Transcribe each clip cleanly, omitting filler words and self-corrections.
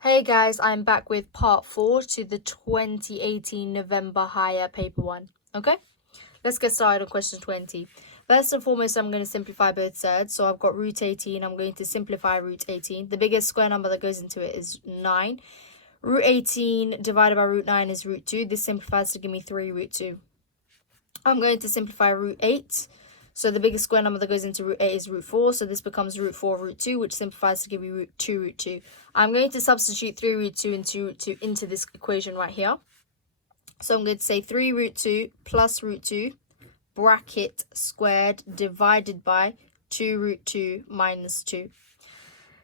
Hey guys, I'm back with part 4 to the 2018 November Higher Paper 1. Okay, let's get started on question 20. First and foremost, I'm going to simplify both sides. So I've got root 18. I'm going to simplify root 18. The biggest square number that goes into it is 9. Root 18 divided by root 9 is root 2. This simplifies to give me 3 root 2. I'm going to simplify root 8. So the biggest square number that goes into root 8 is root 4. So this becomes root 4 root 2, which simplifies to give you root 2 root 2. I'm going to substitute 3 root 2 and 2 root 2 into this equation right here. So I'm going to say 3 root 2 plus root 2 bracket squared divided by 2 root 2 minus 2.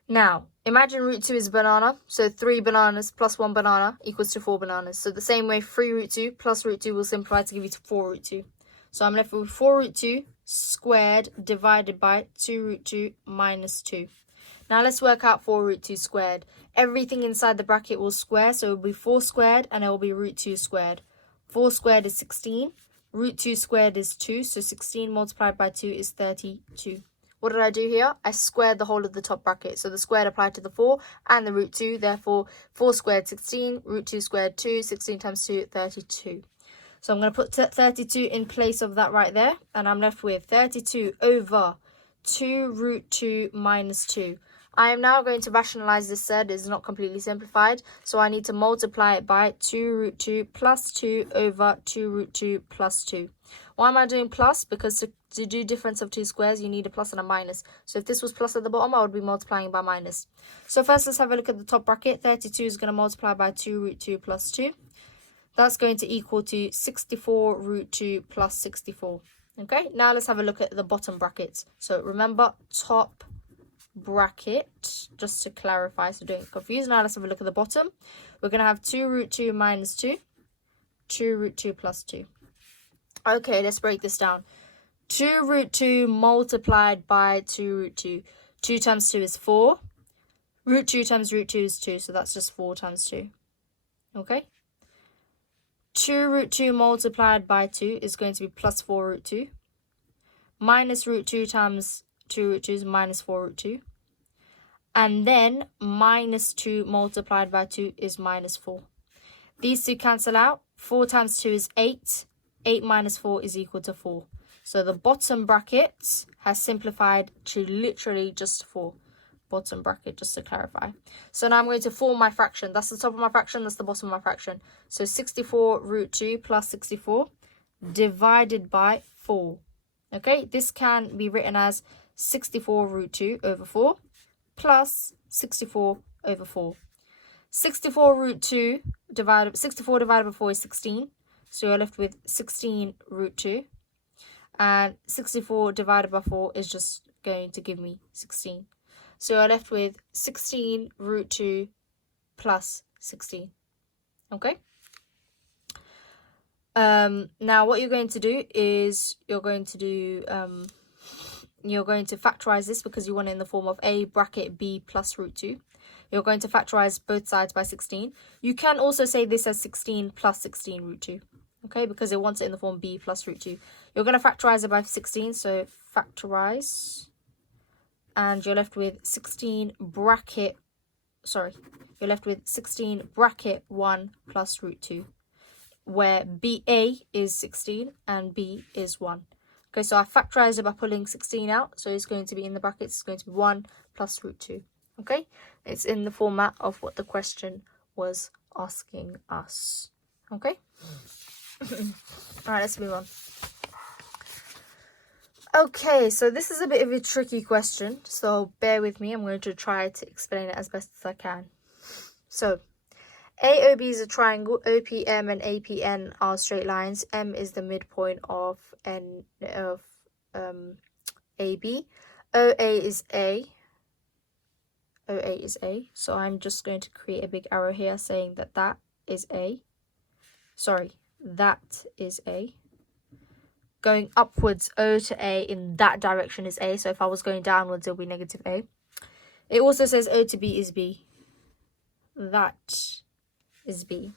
Now, imagine root 2 is a banana. So 3 bananas plus 1 banana equals to 4 bananas. So the same way 3 root 2 plus root 2 will simplify to give you 4 root 2. So I'm left with 4 root 2 squared divided by 2 root 2 minus 2. Now let's work out 4 root 2 squared. Everything inside the bracket will square, so it will be 4 squared and it will be root 2 squared. 4 squared is 16. Root 2 squared is 2, so 16 multiplied by 2 is 32. What did I do here? I squared the whole of the top bracket. So the squared applied to the 4 and the root 2. Therefore, 4 squared 16, root 2 squared 2, 16 times 2, 32. So I'm going to put 32 in place of that right there. And I'm left with 32 over 2 root 2 minus 2. I am now going to rationalize this third. It's not completely simplified. So I need to multiply it by 2 root 2 plus 2 over 2 root 2 plus 2. Why am I doing plus? Because to do difference of two squares, you need a plus and a minus. So if this was plus at the bottom, I would be multiplying by minus. So first, let's have a look at the top bracket. 32 is going to multiply by 2 root 2 plus 2. That's going to equal to 64 root 2 plus 64. Okay, now let's have a look at the bottom brackets. So remember, top bracket, just to clarify so don't get confused. Now let's have a look at the bottom. We're going to have 2 root 2 minus 2, 2 root 2 plus 2. Okay, let's break this down. 2 root 2 multiplied by 2 root 2. 2 times 2 is 4. Root 2 times root 2 is 2, so that's just 4 times 2. Okay? 2 root 2 multiplied by 2 is going to be plus 4 root 2. Minus root 2 times 2 root 2 is minus 4 root 2. And then minus 2 multiplied by 2 is minus 4. These two cancel out. 4 times 2 is 8. 8 minus 4 is equal to 4. So the bottom bracket has simplified to literally just 4. Bottom bracket, just to clarify. So now I'm going to form my fraction. That's the top of my fraction, that's the bottom of my fraction. So 64 root 2 plus 64 divided by 4. Okay, this can be written as 64 root 2 over 4 plus 64 over 4. 64 root 2 divided 64 divided by 4 is 16. So you're left with 16 root 2. And 64 divided by 4 is just going to give me 16. So you're left with 16 root 2 plus 16. Okay? Now what you're going to do is you're going to factorize this because you want it in the form of a bracket b plus root 2. You're going to factorize both sides by 16. You can also say this as 16 plus 16 root 2. Okay, because it wants it in the form b plus root 2. You're going to factorize it by 16, so factorize. And you're left with 16 bracket 1 plus root 2. Where BA is 16 and B is 1. Okay, so I factorized it by pulling 16 out. So it's going to be in the brackets, it's going to be 1 plus root 2. Okay, it's in the format of what the question was asking us. Okay. Alright, let's move on. Okay, so this is a bit of a tricky question, so bear with me. I'm going to try to explain it as best as I can. So, AOB is a triangle, OPM and APN are straight lines. M is the midpoint of AB. OA is A. OA is A. So I'm just going to create a big arrow here saying that that is A. Sorry, that is A. Going upwards, O to A in that direction is A. So if I was going downwards, it'll be negative A. It also says O to B is B. That is B.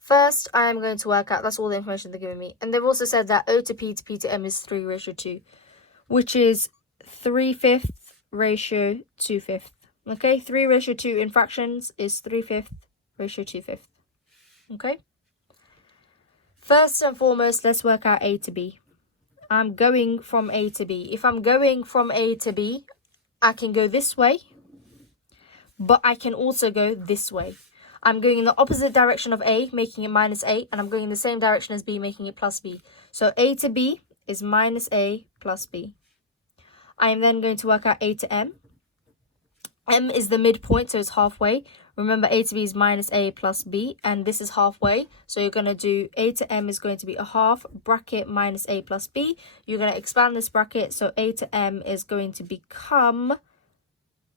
First, I am going to work out, that's all the information they're giving me. And they've also said that O to P to M is 3:2, which is 3/5 ratio 2/5. Okay, 3:2 in fractions is 3/5 ratio 2/5. Okay. First and foremost, let's work out A to B. I'm going from A to B. If I'm going from A to B, I can go this way, but I can also go this way. I'm going in the opposite direction of A, making it minus A, and I'm going in the same direction as B, making it plus B. So A to B is minus A plus B. I am then going to work out A to M. M is the midpoint, so it's halfway. Remember, A to B is minus A plus B, and this is halfway. So you're going to do A to M is going to be a half, bracket minus A plus B. You're going to expand this bracket, so A to M is going to become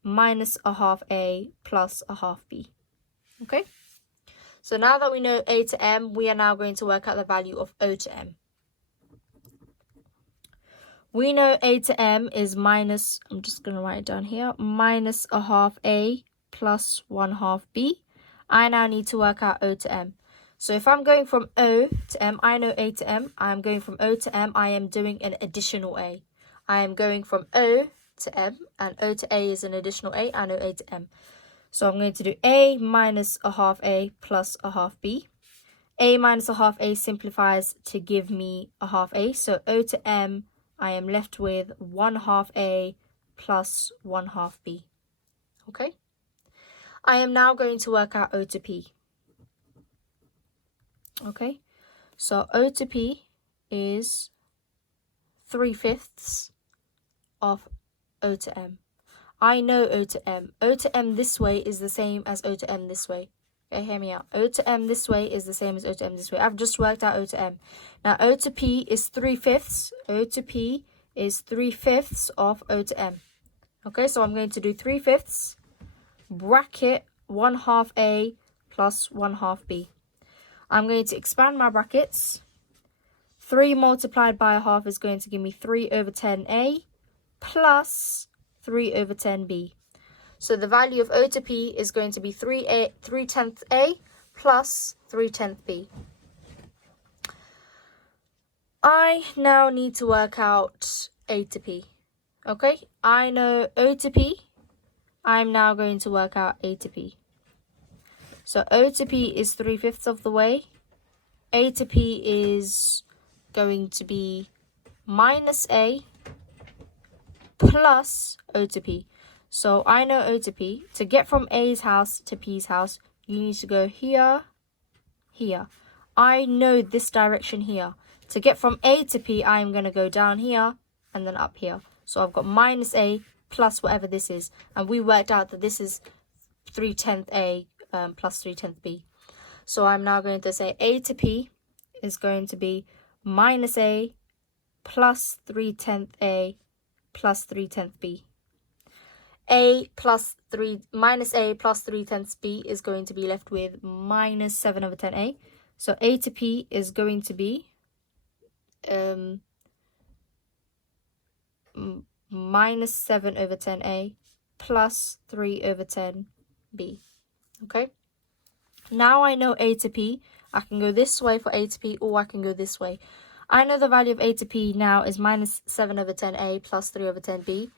minus a half A plus a half B. Okay? So now that we know A to M, we are now going to work out the value of O to M. We know A to M is minus, I'm just going to write it down here, minus a half A plus 1/2 B. I now need to work out O to M. So if I'm going from O to M, I know A to M. I'm going from O to M. I am doing an additional A. I am going from O to M, and O to A is an additional A. I know A to M. So I'm going to do A minus a half A plus a half B. A minus a half A simplifies to give me a half A. So O to M, I am left with 1/2 A plus 1/2 B. Okay? I am now going to work out O to P. Okay? So O to P is 3/5 of O to M. I know O to M. O to M this way is the same as O to M this way. Okay, hear me out. O to M this way is the same as O to M this way. I've just worked out O to M. Now, O to P is 3/5. O to P is 3/5 of O to M. Okay, so I'm going to do 3/5 bracket 1/2 A plus 1/2 B. I'm going to expand my brackets. 3 multiplied by a half is going to give me 3/10 A plus 3/10 B. So the value of O to P is going to be 3/10 A plus 3/10 B. I now need to work out A to P. Okay, I know O to P. I'm now going to work out A to P. So O to P is 3/5 of the way. A to P is going to be minus A plus O to P. So I know O to P. To get from A's house to P's house, you need to go here, here. I know this direction here. To get from A to P, I'm going to go down here and then up here. So I've got minus A plus whatever this is. And we worked out that this is 3/10 A plus 3/10 B. So I'm now going to say A to P is going to be minus A plus 3/10 A plus 3/10 B. Minus A plus 3/10 B is going to be left with minus 7/10 A. So A to P is going to be minus 7/10 A plus 3/10 B. Okay? Now I know A to P. I can go this way for A to P, or I can go this way. I know the value of A to P now is minus 7/10 A plus 3/10 B.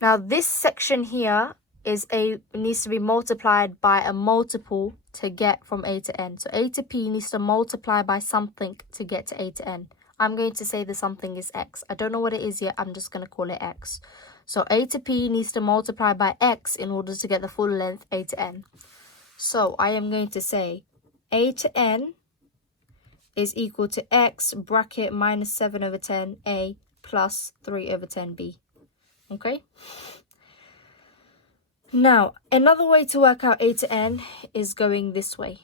Now this section here needs to be multiplied by a multiple to get from A to N. So A to P needs to multiply by something to get to A to N. I'm going to say the something is X. I don't know what it is yet. I'm just going to call it X. So A to P needs to multiply by X in order to get the full length A to N. So I am going to say A to N is equal to X bracket minus 7/10 A plus 3/10 B. Okay? Now, another way to work out A to N is going this way.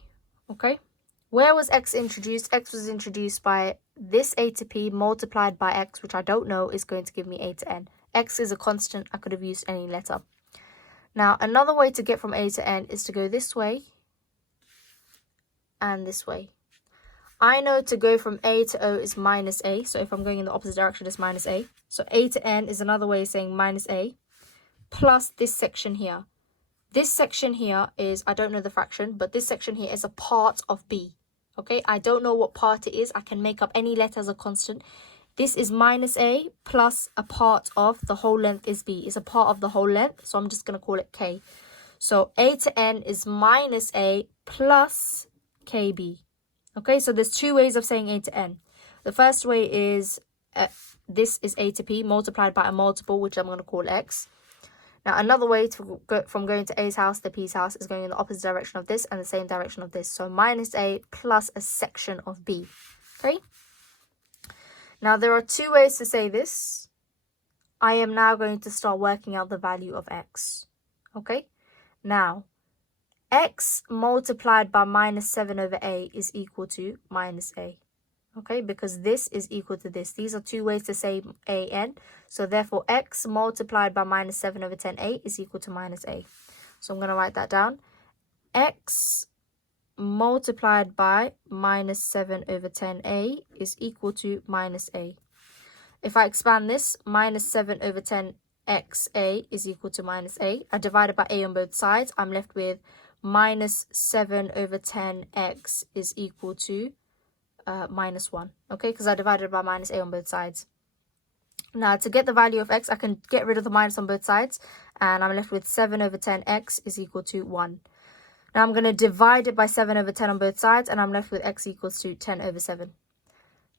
Okay? Where was X introduced? X was introduced by this A to P multiplied by X, which I don't know, is going to give me A to N. X is a constant. I could have used any letter. Now, another way to get from A to N is to go this way and this way. I know to go from A to O is minus A. So if I'm going in the opposite direction, it's minus A. So A to N is another way of saying minus A plus this section here. This section here is, I don't know the fraction, but this section here is a part of B. Okay, I don't know what part it is. I can make up any letter as a constant. This is minus A plus a part of the whole length is B. It's a part of the whole length, so I'm just going to call it K. So a to n is minus a plus kb. Okay, so there's two ways of saying a to n. The first way is this is a to p multiplied by a multiple, which I'm going to call x. Now, another way to go from going to a's house to p's house is going in the opposite direction of this and the same direction of this. So minus a plus a section of b. Okay? Now, there are two ways to say this. I am now going to start working out the value of x. Okay? Now, x multiplied by minus 7 over a is equal to minus a. Okay, because this is equal to this. These are two ways to say an. So therefore, x multiplied by minus 7 over 10a is equal to minus a. So I'm going to write that down. X multiplied by minus 7 over 10a is equal to minus a. If I expand this, minus 7 over 10xa is equal to minus a. I divided by a on both sides. I'm left with minus 7 over 10x is equal to minus 1, okay, because I divided by minus a on both sides. Now, to get the value of x, I can get rid of the minus on both sides, and I'm left with 7 over 10x is equal to 1. Now, I'm going to divide it by 7 over 10 on both sides, and I'm left with x equals to 10 over 7.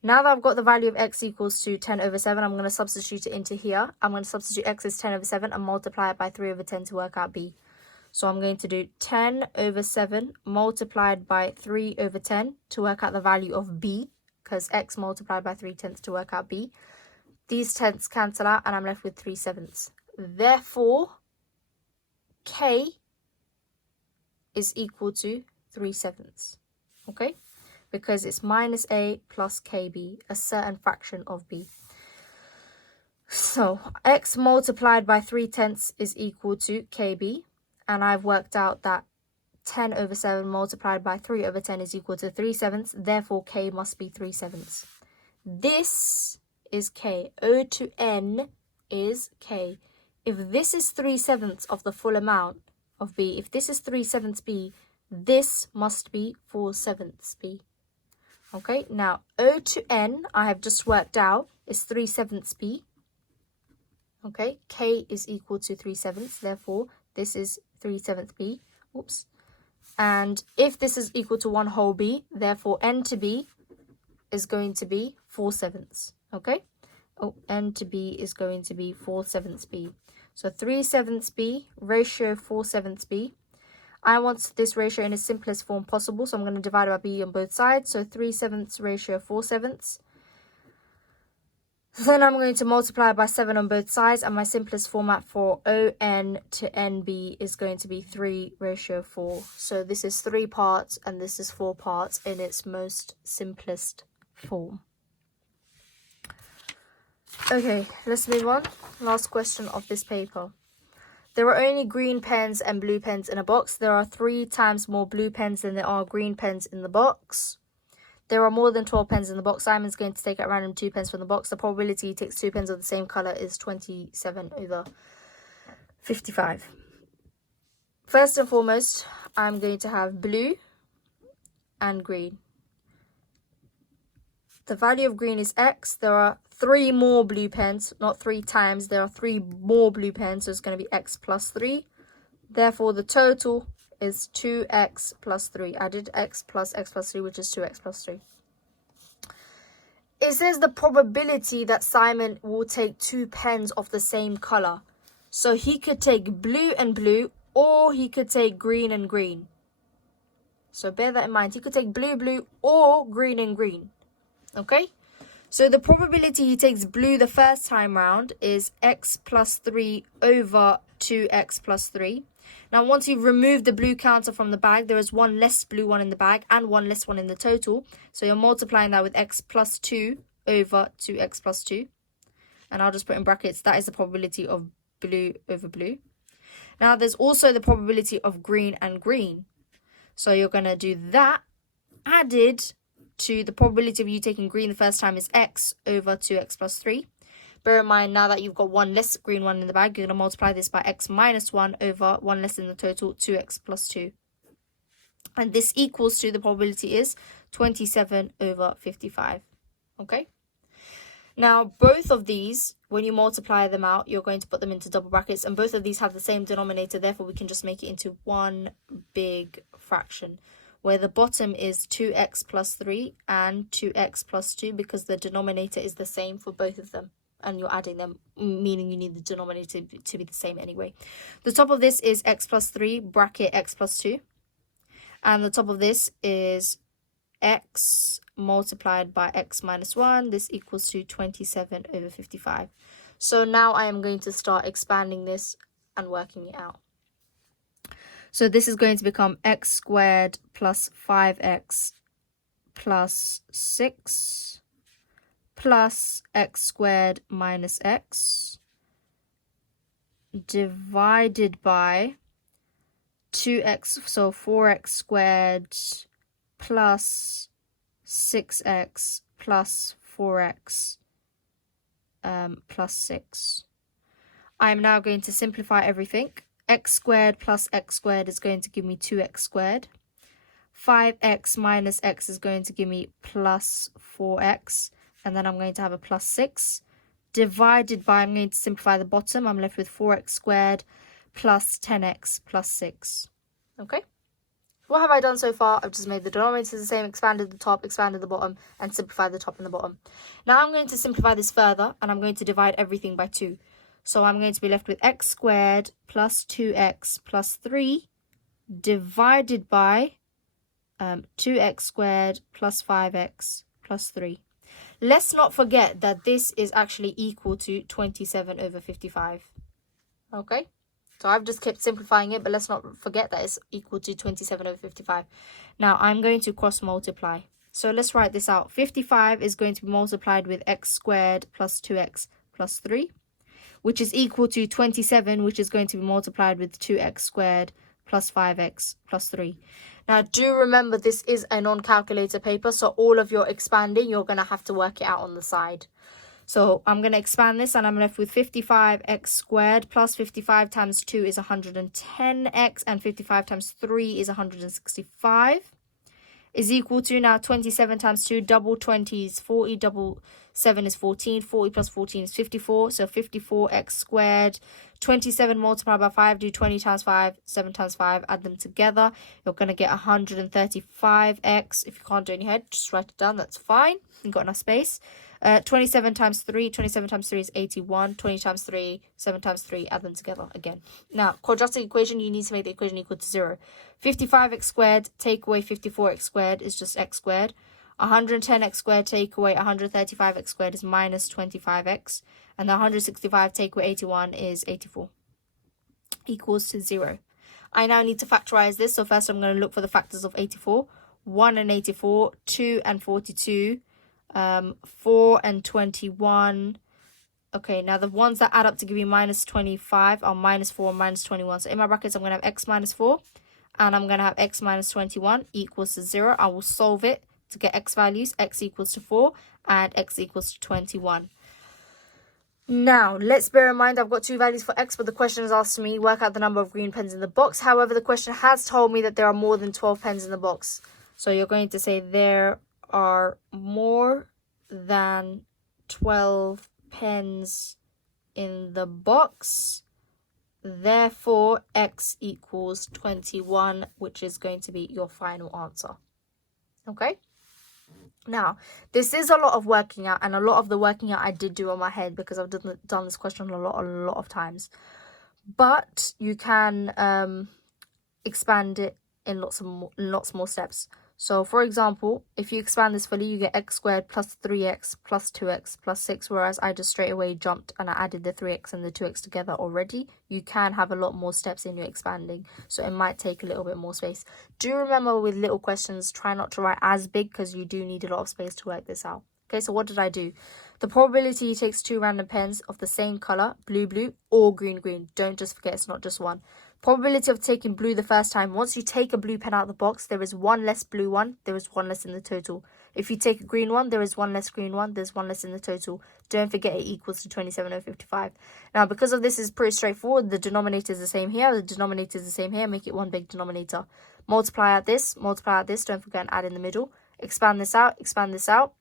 Now that I've got the value of x equals to 10 over 7, I'm going to substitute it into here. I'm going to substitute x as 10 over 7 and multiply it by 3 over 10 to work out b. So I'm going to do 10 over 7 multiplied by 3 over 10 to work out the value of b, because x multiplied by 3/10 to work out b. These tenths cancel out and I'm left with 3/7. Therefore, k is equal to 3/7. Okay? Because it's minus a plus kb, a certain fraction of b. So x multiplied by 3/10 is equal to kb. And I've worked out that 10 over 7 multiplied by 3 over 10 is equal to 3/7. Therefore, k must be 3/7. This is k. O to n is k. If this is 3/7 of the full amount of b, if this is 3/7 b, this must be 4/7 b. Okay, now O to n, I have just worked out, is 3/7 b. Okay, k is equal to 3/7. Therefore, this is 3/7 b. Oops. And if this is equal to 1 whole b, therefore n to b is going to be 4/7. Okay? Oh, n to b is going to be 4/7 b. So 3/7 b ratio 4/7 b. I want this ratio in its simplest form possible, so I'm going to divide by b on both sides. So 3/7 ratio 4/7. Then I'm going to multiply by 7 on both sides, and my simplest format for ON to NB is going to be 3 ratio 4. So this is 3 parts and this is 4 parts in its most simplest form. Okay, let's move on. Last question of this paper. There are only green pens and blue pens in a box. There are 3 times more blue pens than there are green pens in the box. There are more than 12 pens in the box. Simon's going to take at random 2 pens from the box. The probability he takes 2 pens of the same colour is 27 over 55. First and foremost, I'm going to have blue and green. The value of green is x. There are 3 more blue pens, not 3 times. There are 3 more blue pens, so it's going to be x plus 3. Therefore, the total is 2x plus 3. I did x plus 3, which is 2x plus 3. It says the probability that Simon will take 2 pens of the same colour. So he could take blue and blue, or he could take green and green. So bear that in mind. He could take blue, blue, or green and green. Okay? So the probability he takes blue the first time round is x plus 3 over 2x plus 3. Now, once you remove the blue counter from the bag, there is 1 less blue one in the bag and 1 less one in the total. So you're multiplying that with x plus 2 over 2x plus 2. And I'll just put in brackets, that is the probability of blue over blue. Now, there's also the probability of green and green. So you're going to do that added to the probability of you taking green the first time is x over 2x plus 3. Bear in mind, now that you've got 1 less green one in the bag, you're going to multiply this by x minus 1 over 1 less in the total, 2x plus 2. And this equals to, the probability is 27 over 55. Okay? Now, both of these when you multiply them out, you're going to put them into double brackets, and both of these have the same denominator, therefore we can just make it into one big fraction, where the bottom is 2x plus 3 and 2x plus 2, because the denominator is the same for both of them, and you're adding them, meaning you need the denominator to be the same anyway. The top of this is x plus 3 bracket x plus 2, and the top of this is x multiplied by x minus 1. This equals to 27 over 55. So now I am going to start expanding this and working it out. So this is going to become x squared plus 5x plus 6 plus x squared minus x divided by 2x, so 4x squared plus 6x plus 4x plus 6. I'm now going to simplify everything. X squared plus x squared is going to give me 2x squared. 5x minus x is going to give me plus 4x. And then I'm going to have a plus 6. Divided by, I'm going to simplify the bottom. I'm left with 4x squared plus 10x plus 6. Okay? What have I done so far? I've just made the denominators the same, expanded the top, expanded the bottom, and simplified the top and the bottom. Now I'm going to simplify this further, and I'm going to divide everything by 2. So I'm going to be left with x squared plus 2x plus 3 divided by 2x squared plus 5x plus 3. Let's not forget that this is actually equal to 27 over 55. Okay? So I've just kept simplifying it, but let's not forget that it's equal to 27 over 55. Now I'm going to cross multiply. So let's write this out. 55 is going to be multiplied with x squared plus 2x plus 3, which is equal to 27, which is going to be multiplied with 2x squared plus 5x plus 3. Now do remember this is a non-calculator paper, so all of your expanding, you're going to have to work it out on the side. So I'm going to expand this, and I'm left with 55x squared plus 55 times 2 is 110x, and 55 times 3 is 165, is equal to, now 27 times 2, double 20 is 40, double 7 is 14, 40 plus 14 is 54, so 54x squared. 27 multiplied by 5, do 20 times 5, 7 times 5, add them together. You're going to get 135x. If you can't do it in your head, just write it down, that's fine. You've got enough space. 27 times 3 is 81. 20 times 3, 7 times 3, add them together again. Now, quadratic equation, you need to make the equation equal to 0. 55x squared take away 54x squared is just x squared. 110x squared take away 135x squared is minus 25x. And the 165 take away 81 is 84. Equals to 0. I now need to factorize this. So first I'm going to look for the factors of 84. 1 and 84, 2 and 42, 4 and 21. Okay, now the ones that add up to give me minus 25 are minus 4 and minus 21. So in my brackets, I'm going to have x minus 4 and I'm going to have x minus 21 equals to 0. I will solve it to get x values. X equals to 4 and x equals to 21. Now, let's bear in mind I've got 2 values for x, but the question has asked me work out the number of green pens in the box. However, the question has told me that there are more than 12 pens in the box. So you're going to say there are more than 12 pens in the box. Therefore, x equals 21, which is going to be your final answer. Okay? Now, this is a lot of working out, and a lot of the working out I did do on my head because I've done this question a lot of times. But you can expand it in lots more steps. So, for example, if you expand this fully, you get x squared plus 3x plus 2x plus 6, whereas I just straight away jumped and I added the 3x and the 2x together already. You can have a lot more steps in your expanding, so it might take a little bit more space. Do remember with little questions, try not to write as big because you do need a lot of space to work this out. Okay, so what did I do? The probability takes 2 random pens of the same color, blue, or green. Don't just forget it's not just one. Probability of taking blue the first time. Once you take a blue pen out of the box, there is one less blue one. There is one less in the total. If you take a green one, there is one less green one. There's one less in the total. Don't forget it equals to 27 over 55. Now, because of this is pretty straightforward, the denominator is the same here. The denominator is the same here. Make it one big denominator. Multiply out this. Don't forget and add in the middle. Expand this out.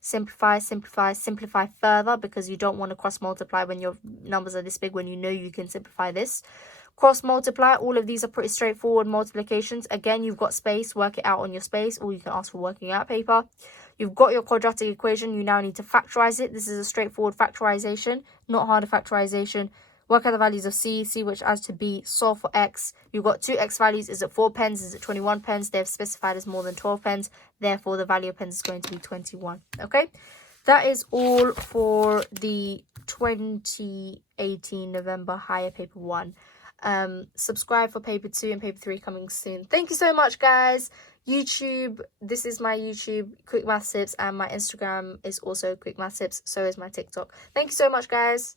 simplify, simplify, simplify further, because you don't want to cross multiply when your numbers are this big, when you know you can simplify this. Cross multiply, all of these are pretty straightforward multiplications. Again, you've got space, work it out on your space, or you can ask for working out paper. You've got your quadratic equation, you now need to factorize it. This is a straightforward factorization, not harder factorization. Work out the values of C, see which adds to B, solve for X. You've got two X values, is it 4 pence, is it 21 pence? They've specified as more than 12 pence, therefore the value of pence is going to be 21, okay? That is all for the 2018 November higher paper 1. Subscribe for paper 2 and paper 3 coming soon. Thank you so much, guys. YouTube, this is my YouTube, Quick Maths Tips, and my Instagram is also Quick Maths Tips, so is my TikTok. Thank you so much, guys.